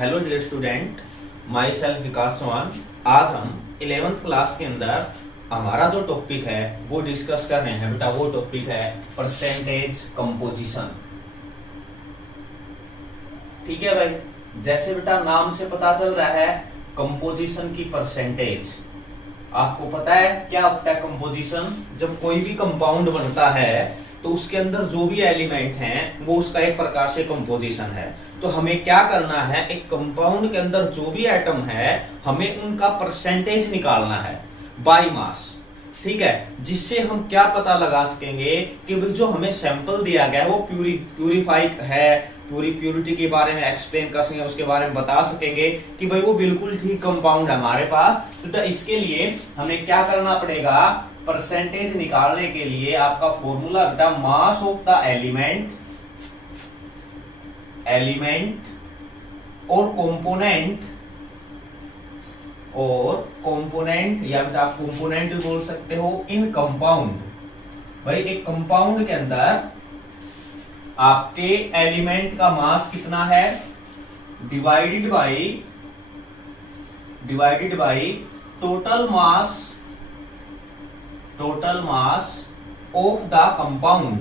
Hello dear student, myself Vikas Chauhan. आज हम 11th class के अंदर हमारा जो टॉपिक है वो डिस्कस कर रहे हैं बेटा। वो टॉपिक है परसेंटेज कंपोजिशन। ठीक है भाई, जैसे बेटा नाम से पता चल रहा है कंपोजिशन की परसेंटेज। आपको पता है क्या होता है कंपोजिशन? जब कोई भी कंपाउंड बनता है तो उसके अंदर जो भी एलिमेंट हैं वो उसका एक प्रकार से कंपोजिशन है। तो हमें क्या करना है, एक कंपाउंड के अंदर जो भी एटम है हमें उनका परसेंटेज निकालना है बाय मास। ठीक है, जिससे हम क्या पता लगा सकेंगे कि भाई जो हमें सैंपल दिया गया है वो प्यूरिफाइड है, पूरी प्यूरिटी के बारे में एक्सप्लेन कर सकेंगे, उसके बारे में बता सकेंगे कि भाई वो बिल्कुल ठीक कंपाउंड है हमारे पास। तो इसके लिए हमें क्या करना पड़ेगा, परसेंटेज निकालने के लिए आपका फॉर्मूला बेटा मास ऑफ द एलिमेंट और कंपोनेंट या बेटा आप कंपोनेंट भी बोल सकते हो इन कंपाउंड। भाई एक कंपाउंड के अंदर आपके एलिमेंट का मास कितना है divided by total mass of the compound.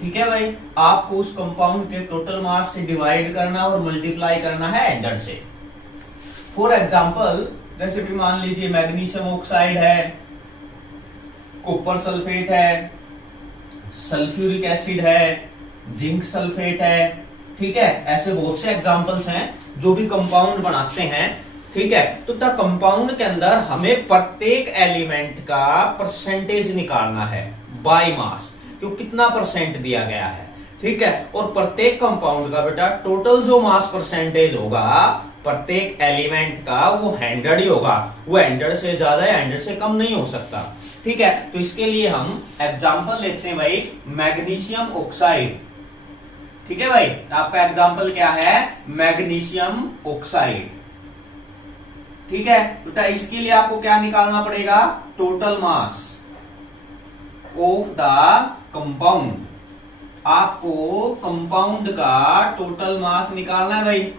ठीक है भाई, आपको उस कंपाउंड के टोटल मास से डिवाइड करना और मल्टीप्लाई करना है 100 से। फॉर एग्जांपल जैसे भी मान लीजिए मैग्नीशियम ऑक्साइड है, कॉपर सल्फेट है, सल्फ्यूरिक एसिड है, जिंक सल्फेट है। ठीक है, ऐसे बहुत से एग्जांपल्स हैं जो भी कंपाउंड बनाते हैं। ठीक है, तो द कंपाउंड के अंदर हमें प्रत्येक एलिमेंट का परसेंटेज निकालना है बाय मास, तो कितना परसेंट दिया गया है। ठीक है, और प्रत्येक कंपाउंड का बेटा टोटल जो मास परसेंटेज होगा प्रत्येक एलिमेंट का वो 100 ही होगा। वो 100 से ज्यादा या 100 से कम नहीं हो सकता। ठीक है, तो इसके लिए हम एग्जांपल लेते हैं भाई मैग्नीशियम ऑक्साइड। ठीक है भाई, आपका एग्जांपल क्या है, मैग्नीशियम ऑक्साइड। ठीक है, बेटा इसके लिए आपको क्या निकालना पड़ेगा, total mass of the compound. आपको कंपाउंड का टोटल मास निकालना है भाई।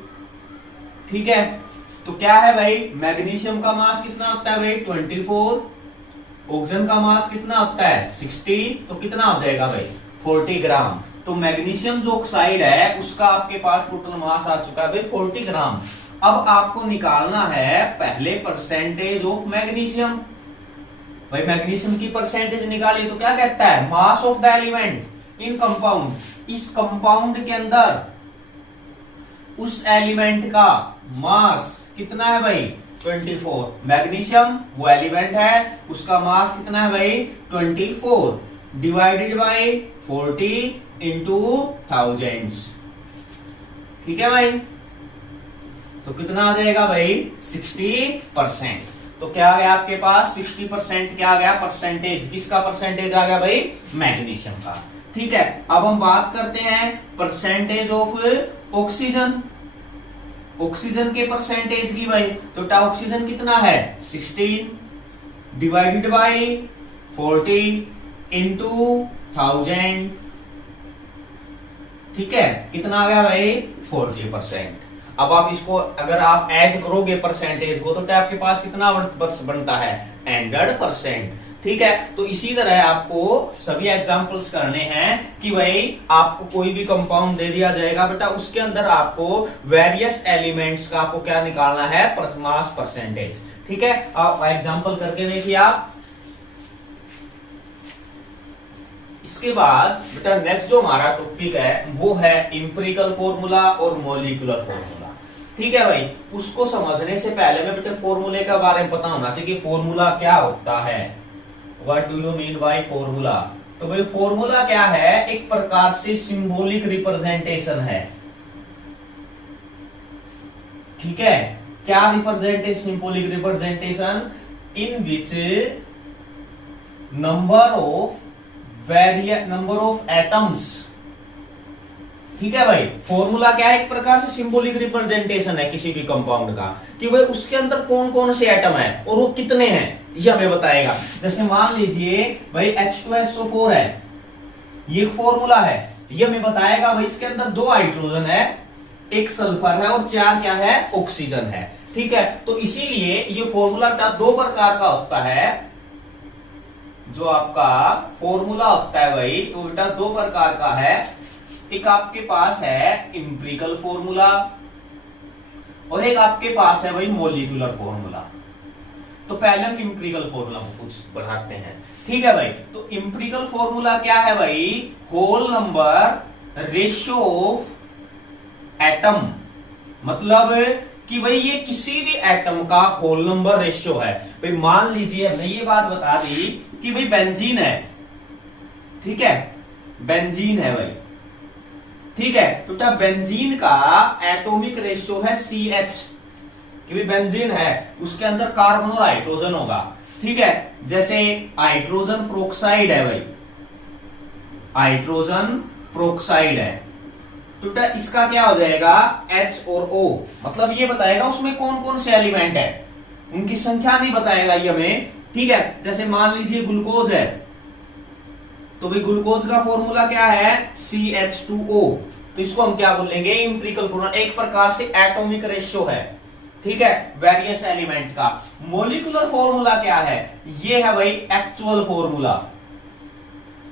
ठीक है, तो क्या है भाई, मैग्नीशियम का मास कितना होता है भाई 24, ऑक्सीजन का मास कितना होता है 60, तो कितना हो जाएगा भाई 40 ग्राम। तो मैग्नीशियम जो ऑक्साइड है उसका आपके पास टोटल मास आ चुका है भाई 40 ग्राम। अब आपको निकालना है पहले परसेंटेज ऑफ मैग्नीशियम। भाई मैग्नीशियम की परसेंटेज निकाली तो क्या कहता है, mass of the element in compound. इस कंपाउंड के अंदर उस एलिमेंट का मास कितना है भाई 24। मैग्नीशियम वो एलिमेंट है, उसका मास कितना है भाई 24 डिवाइडेड बाई 40 इंटू 1000। ठीक है भाई, तो कितना आ जाएगा भाई 60%। तो क्या आ गया आपके पास 60%, क्या आ गया परसेंटेज, किसका परसेंटेज आ गया भाई मैग्नीशियम का। ठीक है, अब हम बात करते हैं परसेंटेज ऑफ ऑक्सीजन। ऑक्सीजन के परसेंटेज की भाई, तो ऑक्सीजन कितना है 16 डिवाइडेड बाई 40 इंटू 1000। ठीक है, कितना आ गया भाई 40%। अब आप इसको अगर आप ऐड करोगे परसेंटेज को तो आपके पास कितना बनता है 100%। ठीक है, तो इसी तरह आपको सभी एग्जांपल्स करने हैं कि भाई आपको कोई भी कंपाउंड दे दिया जाएगा बेटा, उसके अंदर आपको वेरियस एलिमेंट्स का आपको क्या निकालना है, मास परसेंटेज। ठीक है, आप एग्जांपल करके देखिए आप। इसके बाद बेटा नेक्स्ट जो हमारा टॉपिक है वो है इंपेरिकल फॉर्मूला और मॉलिक्यूलर फॉर्मूला। ठीक है भाई, उसको समझने से पहले में बेटा फॉर्मूले के बारे में पता होना चाहिए कि फॉर्मूला क्या होता है। What do you mean by formula? तो भाई फॉर्मूला क्या है, एक प्रकार से सिंबॉलिक रिप्रेजेंटेशन है। ठीक है, क्या representation, symbolic representation in which number of atoms. ठीक है भाई, फॉर्मूला क्या है, एक प्रकार से सिंबॉलिक रिप्रेजेंटेशन है किसी भी कंपाउंड का कि भाई उसके अंदर कौन कौन से एटम है और वो कितने हैं ये हमें बताएगा। जैसे मान लीजिए भाई H2SO4 है, ये एक फॉर्मूला है, ये हमें बताएगा भाई इसके अंदर 2 हाइड्रोजन है, एक सल्फर है और 4 क्या है, ऑक्सीजन है। ठीक है, तो इसीलिए ये फॉर्मूला दो प्रकार का होता है। जो आपका फॉर्मूला होता है भाई वो बेटा दो प्रकार का है। एक आपके पास है इंपेरिकल फॉर्मूला और एक आपके पास है भाई मॉलिक्यूलर फॉर्मूला। तो पहले हम इंपेरिकल फॉर्मूला को कुछ बढ़ाते हैं। ठीक है भाई, तो इंपेरिकल फॉर्मूला क्या है भाई, whole number ratio of atom, मतलब कि भाई ये किसी भी एटम का होल नंबर रेशियो है। भाई मान लीजिए हमने ये बात बता दी कि भाई बेंजीन है, ठीक है, बेंजीन है भाई, ठीक है, तो बेंजीन का एटॉमिक रेशियो है CH, कि भाई बेंजीन है उसके अंदर कार्बन और हाइड्रोजन होगा। ठीक है, जैसे हाइड्रोजन प्रोक्साइड है भाई, हाइड्रोजन प्रोक्साइड है, तो इसका क्या हो जाएगा H और O, मतलब ये बताएगा उसमें कौन कौन से एलिमेंट है, उनकी संख्या नहीं बताएगा ये हमें। ठीक है, जैसे मान लीजिए ग्लूकोज है, तो भाई ग्लूकोज का फॉर्मूला क्या है CH2O, तो इसको हम क्या बोलेंगे इंपेरिकल फॉर्मूला, एक प्रकार से एटॉमिक रेशियो है। ठीक है, वेरियस एलिमेंट का। मॉलिक्यूलर फॉर्मूला क्या है, ये है भाई एक्चुअल फॉर्मूला,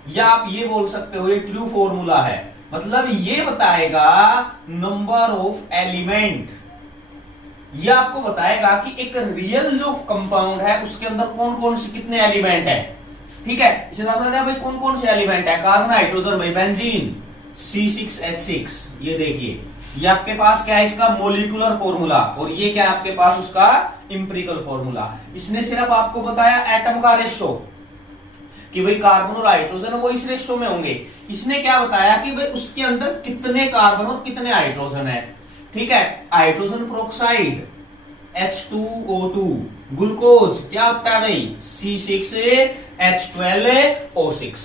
या आप ये बोल सकते हो ये ट्रू फॉर्मूला है, मतलब ये बताएगा नंबर ऑफ एलिमेंट, ये आपको बताएगा कि एक रियल जो कंपाउंड है उसके अंदर कौन कौन से कितने एलिमेंट है। ठीक है, इसे बताया भाई कौन कौन से एलिमेंट है, कार्बन, हाइड्रोजन, भाई बेंजीन C6H6, ये देखिए ये आपके पास क्या है इसका मॉलिक्यूलर फॉर्मूला, और ये क्या है आपके पास उसका इंपेरिकल फॉर्मूला। इसने सिर्फ आपको बताया एटम का रेशियो कि भाई कार्बन और हाइड्रोजन वो इस रेशियो में होंगे, इसने क्या बताया कि भाई उसके अंदर कितने कार्बन और कितने हाइड्रोजन है। ठीक है, हाइड्रोजन प्रोक्साइड H2O2, ग्लूकोज क्या होता है भाई C6H12O6।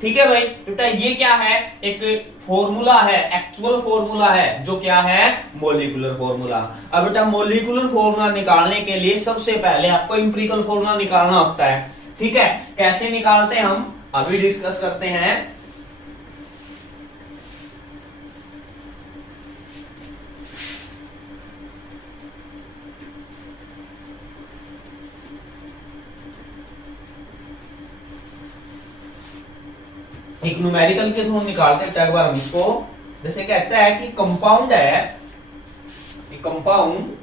ठीक है भाई, बेटा ये क्या है, एक फॉर्मूला है, एक्चुअल फॉर्मूला है, जो क्या है मॉलिक्यूलर फॉर्मूला। अब बेटा मॉलिक्यूलर फॉर्मूला निकालने के लिए सबसे पहले आपको इंपेरिकल फॉर्मूला निकालना होता है। ठीक है, कैसे निकालते हैं हम अभी डिस्कस करते हैं। एक न्यूमेरिकल के थ्रू निकालते हैं, एक बार हम इसको, जैसे कहता है कि कंपाउंड है, compound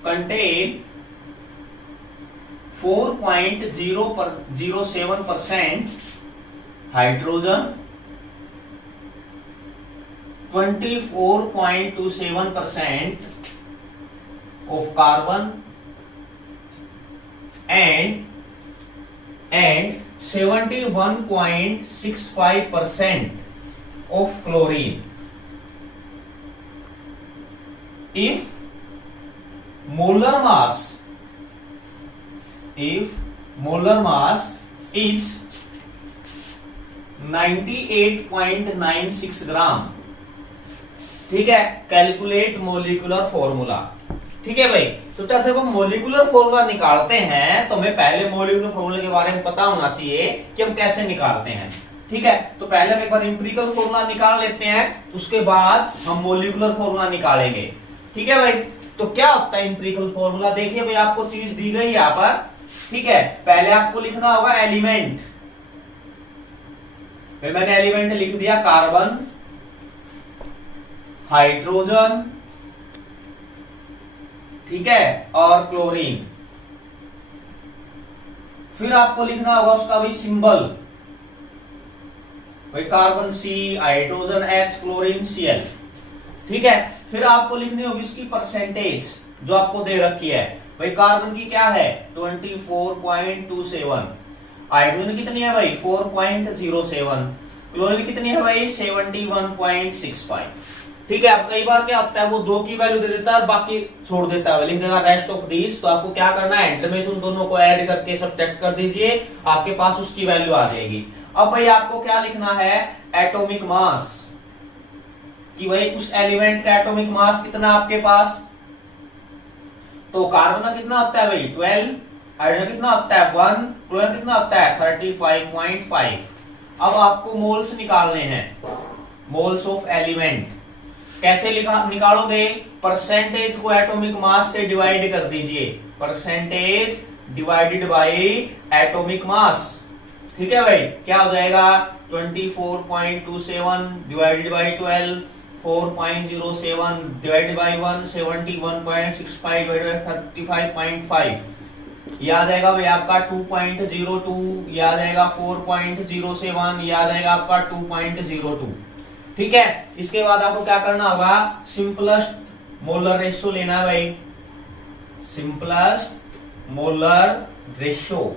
contain 4.07% hydrogen, 24.27% of carbon and 71.65% of chlorine. If molar mass is 98.96 ग्राम। ठीक है, कैलकुलेट मोलिकुलर फॉर्मूला। ठीक है भाई, तो जब हम मोलिकुलर फॉर्मूला निकालते हैं तो हमें पहले मोलिकुलर फॉर्मूला के बारे में पता होना चाहिए कि हम कैसे निकालते हैं। ठीक है, तो पहले हम एक बार इंपेरिकल फॉर्मूला निकाल लेते हैं, उसके बाद हम मोलिकुलर फॉर्मूला निकालेंगे। ठीक है भाई, तो क्या होता है इंपेरिकल फॉर्मूला, देखिए भाई आपको चीज दी गई यहां पर। ठीक है, पहले आपको लिखना होगा एलिमेंट, मैंने एलिमेंट लिख दिया कार्बन, हाइड्रोजन, ठीक है, और क्लोरीन। फिर आपको लिखना होगा उसका भाई सिंबल, भाई carbon C, hydrogen H, chlorine Cl। ठीक है, फिर आपको लिखनी होगी उसकी परसेंटेज जो आपको दे रखी है। भाई कार्बन की क्या है 24.27, हाइड्रोजन कितनी है भाई 4.07, क्लोरीन कितनी है भाई 71.65। ठीक है, अब कई बार क्या होता है वो 2 की वैल्यू दे देता है और बाकी छोड़ देता है, लिख देगा रेस्ट ऑफ दीज। तो आपको क्या करना है, एंड में उन दोनों को ऐड करके सब्ट्रैक्ट कर दीजिए, आपके पास उसकी वैल्यू आ जाएगी। अब भाई आपको क्या लिखना है, एटॉमिक मास, कि भाई उस एलिमेंट का एटॉमिक मास कितना आपके पास। तो कार्बन का कितना होता है भाई 12, हाइड्रोजन कितना होता है 1, क्लोरीन कितना होता है 35.5। अब आपको मोल्स निकालने हैं, मोल्स ऑफ एलिमेंट। कैसे निकालोगे? परसेंटेज को एटॉमिक मास से डिवाइड कर दीजिए, percentage divided by atomic mass. ठीक है भाई, क्या हो जाएगा? 24.27 divided by 12, 4.07 divided by 1, 71.65 divided by 35.5। यह आ जाएगा भाई आपका 2.02, यह आ जाएगा 4.07, यह आ जाएगा आपका 2.02। ठीक है, इसके बाद आपको क्या करना होगा? सिंपलेस्ट मोलर रेशियो लेना है भाई, सिंपलेस्ट मोलर रेशियो।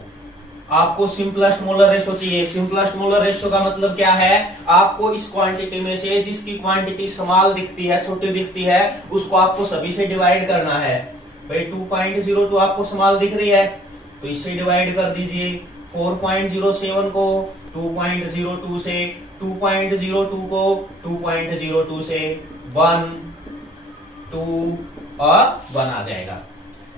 आपको सिंपलेस्ट मोलर रेशियो चाहिए। सिंपलेस्ट मोलर रेशियो का मतलब क्या है? आपको इस क्वांटिटी में से जिसकी क्वांटिटी स्मॉल दिखती है, छोटी दिखती है, उसको आपको सभी से डिवाइड करना है। भाई 2.02 आपको स्मॉल दिख रही है तो इससे डिवाइड कर दीजिए। 4.07 को 2.02 से, 2.02 को 2.02 से, 1, 2 और 1 आ जाएगा।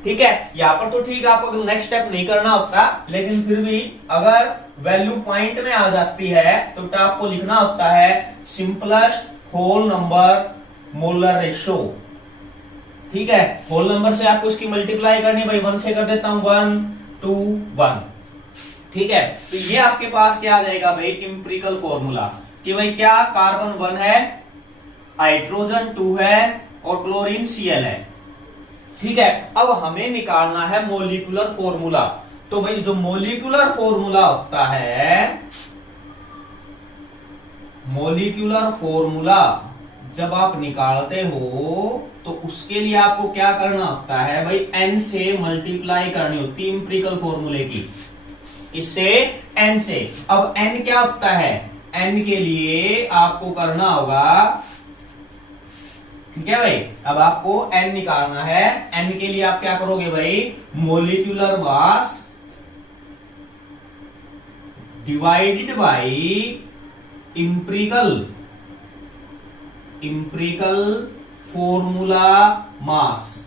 ठीक है, यहाँ पर तो ठीक है, आपको नेक्स्ट स्टेप नहीं करना होता, लेकिन फिर भी अगर वैल्यू पॉइंट में आ जाती है तो आपको लिखना होता है simplest whole number molar ratio. ठीक है, होल नंबर से आपको इसकी मल्टीप्लाई करनी, भाई 1 से कर देता हूं, 1, 2, 1। ठीक है, तो ये आपके पास क्या आ जाएगा भाई? इंपिरिकल फॉर्मूला कि भाई क्या कार्बन 1 है, हाइड्रोजन 2 है और क्लोरीन Cl है। ठीक है, अब हमें निकालना है मोलिकुलर फॉर्मूला। तो भाई जो मोलिकुलर फॉर्मूला होता है, मोलिकुलर फॉर्मूला जब आप निकालते हो तो उसके लिए आपको क्या करना होता है भाई? n से मल्टीप्लाई करनी होती है इंपिरिकल फॉर्मूले की, इससे n से। अब n क्या होता है? n के लिए आपको करना होगा, ठीक है भाई, अब आपको n निकालना है। n के लिए आप क्या करोगे भाई? Molecular mass divided by empirical formula mass.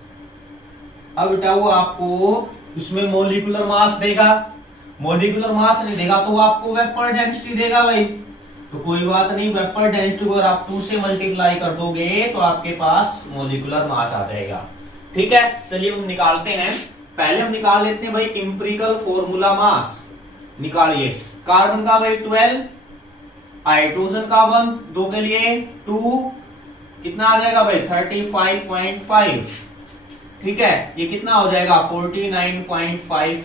अब बेटा वो आपको उसमें मोलिकुलर मास देगा, मोलिकुलर मास नहीं देगा तो वो आपको वेपर डेंसिटी देगा भाई। तो कोई बात नहीं, वेपर डेंसिटी को अगर आप 2 से मल्टीप्लाई कर दोगे तो आपके पास मोलिकुलर मास आ जाएगा। ठीक है, चलिए हम निकालते हैं। पहले हम निकाल लेते हैं भाई इंपिरिकल फॉर्मूला मास। निकालिए, कार्बन का भाई 12, हाइड्रोजन का 1, 2 के लिए 2, कितना आ जाएगा भाई? 35.5। ठीक है, ये कितना हो जाएगा? 49.5।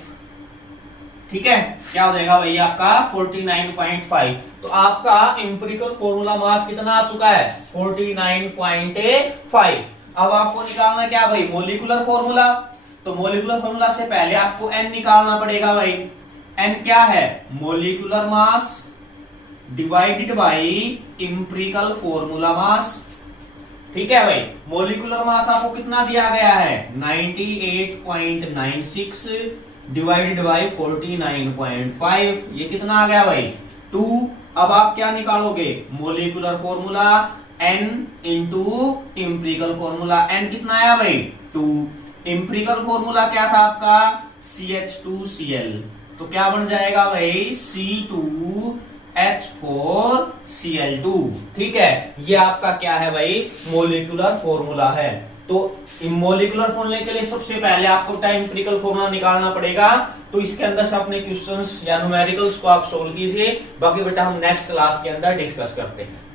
ठीक है, क्या हो जाएगा भाई आपका? 49.5। तो आपका इंपिरिकल फॉर्मूला मास कितना आ चुका है? 49.5। अब आपको निकालना क्या भाई? Molecular formula. तो मोलिकुलर फॉर्मूला से पहले आपको n निकालना पड़ेगा भाई। n क्या है? Molecular mass divided by empirical formula mass. ठीक है भाई, मोलिकुलर मास आपको कितना दिया गया है? 98.96 डिवाइडेड बाय 49.5। ये कितना आ गया भाई? 2। अब आप क्या निकालोगे? Molecular formula n into empirical formula. n कितना आया भाई? 2। इंपिरिकल फॉर्मूला क्या था आपका? CH2Cl। तो क्या बन जाएगा भाई? C2H4Cl2। ठीक है, ये आपका क्या है भाई? मोलिकुलर फॉर्मूला है। तो मोलिकुलर फॉर्मूले के लिए सबसे पहले आपको इंपिरिकल फॉर्मूला निकालना पड़ेगा। तो इसके अंदर से अपने क्वेश्चंस या न्यूमेरिकल्स को आप सोल्व कीजिए, बाकी बेटा हम नेक्स्ट क्लास के अंदर डिस्कस करते हैं।